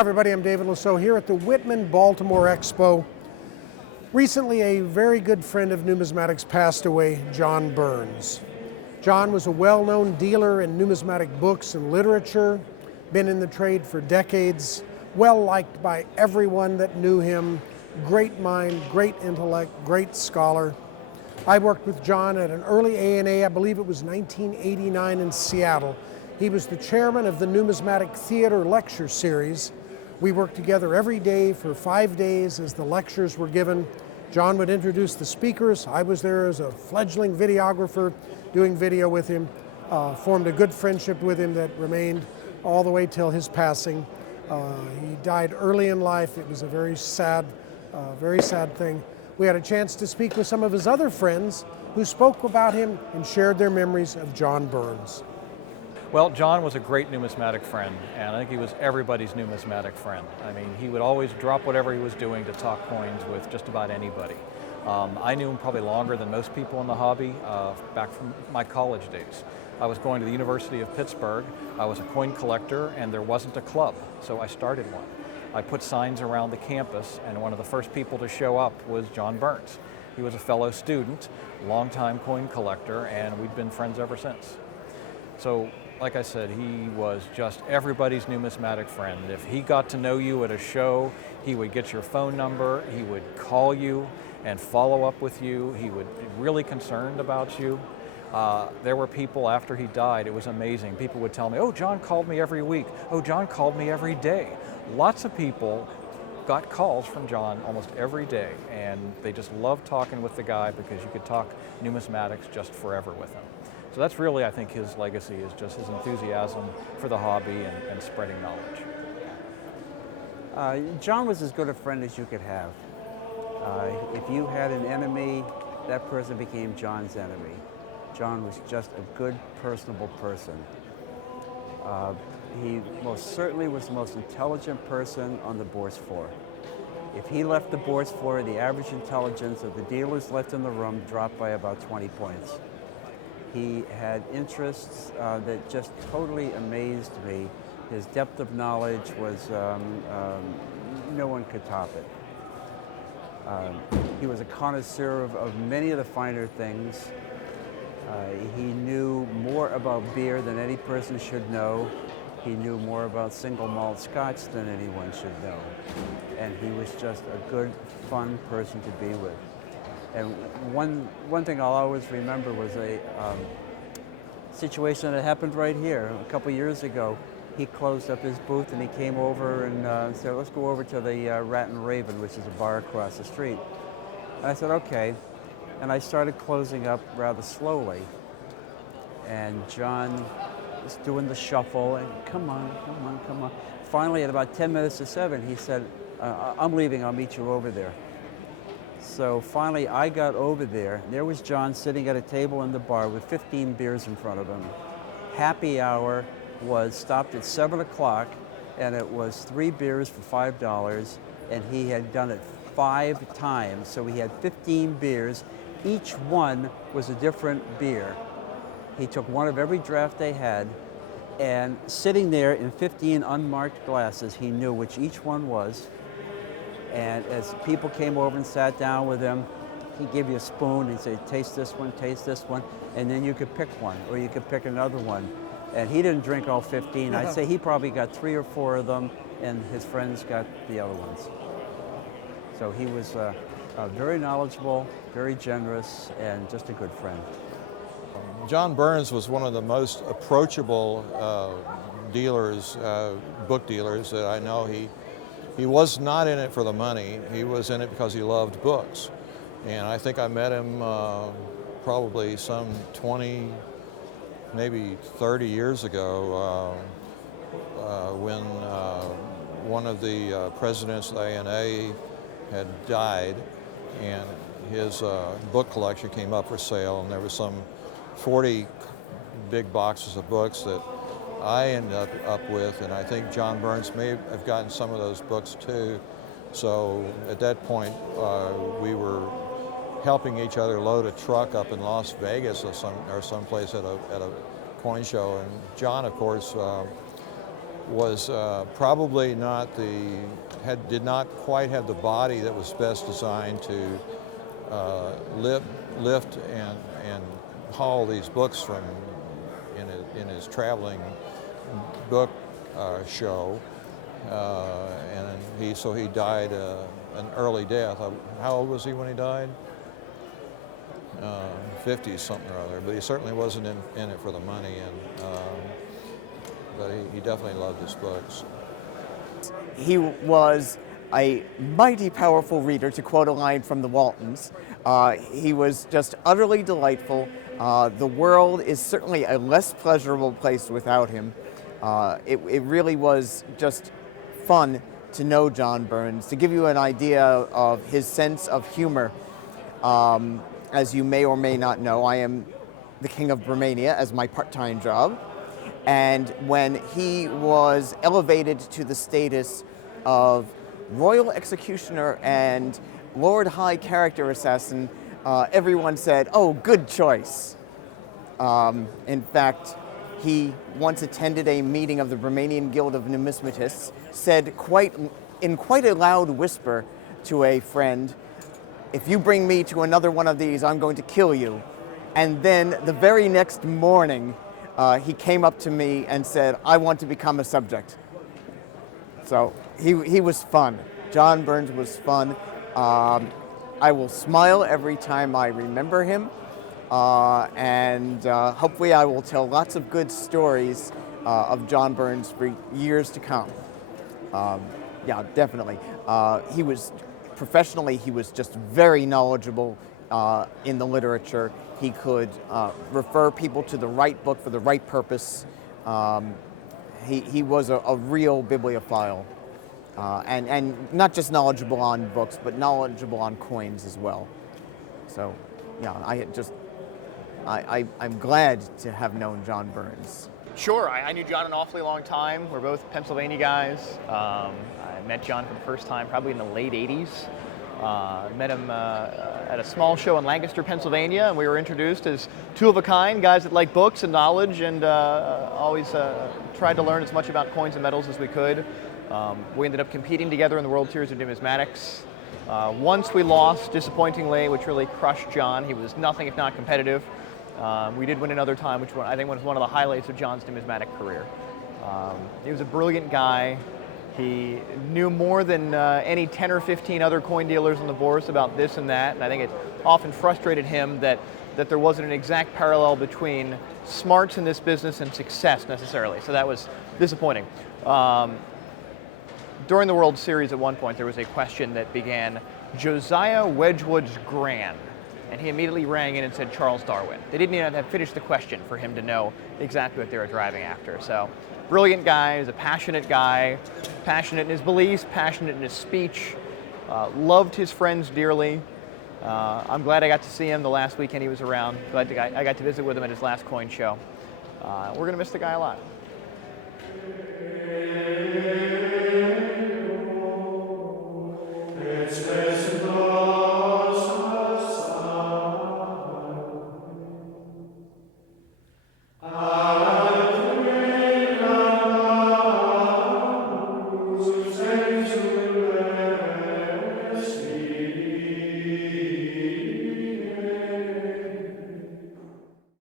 Hi everybody, I'm David Lisot here at the Whitman Baltimore Expo. Recently, a very good friend of Numismatics passed away, John Burns. John was a well-known dealer in numismatic books and literature, been in the trade for decades, well-liked by everyone that knew him, great mind, great intellect, great scholar. I worked with John at an early A&A, I believe it was 1989 in Seattle. He was the chairman of the Numismatic Theater Lecture Series. We worked together every day for 5 days as the lectures were given. John would introduce the speakers. I was there as a fledgling videographer doing video with him. Formed a good friendship with him that remained all the way till his passing. He died early in life. It was a very sad thing. We had a chance to speak with some of his other friends who spoke about him and shared their memories of John Burns. Well, John was a great numismatic friend, and I think he was everybody's numismatic friend. I mean, he would always drop whatever he was doing to talk coins with just about anybody. I knew him probably longer than most people in the hobby, back from my college days. I was going to the University of Pittsburgh. I was a coin collector, and there wasn't a club, so I started one. I put signs around the campus, and one of the first people to show up was John Burns. He was a fellow student, longtime coin collector, and we've been friends ever since. So, like I said, he was just everybody's numismatic friend. If he got to know you at a show, he would get your phone number, he would call you and follow up with you. He would be really concerned about you. There were people after he died, it was amazing. People would tell me, oh, John called me every week. Oh, John called me every day. Lots of people got calls from John almost every day, and they just loved talking with the guy because you could talk numismatics just forever with him. So that's really, I think, his legacy is just his enthusiasm for the hobby and spreading knowledge. John was as good a friend as you could have. If you had an enemy, that person became John's enemy. John was just a good, personable person. He most certainly was the most intelligent person on the bourse floor. If he left the bourse floor, the average intelligence of the dealers left in the room dropped by about 20 points. He had interests that just totally amazed me. His depth of knowledge was, no one could top it. He was a connoisseur of many of the finer things. He knew more about beer than any person should know. He knew more about single malt scotch than anyone should know. And he was just a good, fun person to be with. And one thing I'll always remember was a situation that happened right here a couple years ago. He closed up his booth and he came over and said, let's go over to the Rat and Raven, which is a bar across the street. And I said, okay. And I started closing up rather slowly. And John was doing the shuffle and come on. Finally, at about 10 minutes to 7, he said, I'm leaving, I'll meet you over there. So finally, I got over there. There was John sitting at a table in the bar with 15 beers in front of him. Happy hour was stopped at 7 o'clock, and it was 3 beers for $5, and he had done it 5 times. So he had 15 beers. Each one was a different beer. He took one of every draft they had, and sitting there in 15 unmarked glasses, he knew which each one was. And as people came over and sat down with him, he'd give you a spoon and say, taste this one, and then you could pick one, or you could pick another one. And he didn't drink all 15. I'd say he probably got 3 or 4 of them, and his friends got the other ones. So he was very knowledgeable, very generous, and just a good friend. John Burns was one of the most approachable dealers, book dealers that I know. He was not in it for the money. He was in it because he loved books. And I think I met him probably some 20, maybe 30 years ago when one of the presidents of the A&A had died, and his book collection came up for sale, and there was some 40 big boxes of books that I ended up with, and I think John Burns may have gotten some of those books too. So at that point, we were helping each other load a truck up in Las Vegas or someplace at a coin show. And John, of course, was probably not did not quite have the body that was best designed to lift and haul these books from in his traveling book show, and so he died an early death. How old was he when he died? 50 something or other, but he certainly wasn't in it for the money, but he definitely loved his books. He was a mighty powerful reader, to quote a line from the Waltons. He was just utterly delightful. The world is certainly a less pleasurable place without him. It really was just fun to know John Burns. To give you an idea of his sense of humor, as you may or may not know, I am the king of Bermania as my part-time job. And when he was elevated to the status of royal executioner and Lord High Character Assassin, everyone said, "Oh, good choice." In fact, he once attended a meeting of the Bermanian Guild of Numismatists, said in quite a loud whisper to a friend, "If you bring me to another one of these, I'm going to kill you." And then the very next morning, he came up to me and said, "I want to become a subject." So he was fun. John Burns was fun. I will smile every time I remember him. And hopefully I will tell lots of good stories of John Burns for years to come. Yeah, definitely. Professionally, he was just very knowledgeable in the literature. He could refer people to the right book for the right purpose. He was a real bibliophile. And not just knowledgeable on books, but knowledgeable on coins as well. So, yeah, I'm glad to have known John Burns. Sure, I knew John an awfully long time. We're both Pennsylvania guys. I met John for the first time probably in the late 80s. Met him at a small show in Lancaster, Pennsylvania, and we were introduced as two of a kind, guys that like books and knowledge, and always tried to learn as much about coins and metals as we could. We ended up competing together in the World Series of Numismatics. Once we lost, disappointingly, which really crushed John. He was nothing if not competitive. We did win another time, which I think was one of the highlights of John's numismatic career. He was a brilliant guy. He knew more than any 10 or 15 other coin dealers on the bourse about this and that, and I think it often frustrated him that there wasn't an exact parallel between smarts in this business and success necessarily, so that was disappointing. During the World Series at one point, there was a question that began, "Josiah Wedgwood's Grand," and he immediately rang in and said Charles Darwin. They didn't even have to finish the question for him to know exactly what they were driving after. So, brilliant guy, he's a passionate guy, passionate in his beliefs, passionate in his speech, loved his friends dearly. I'm glad I got to see him the last weekend he was around. Glad I got to visit with him at his last coin show. We're going to miss the guy a lot. It's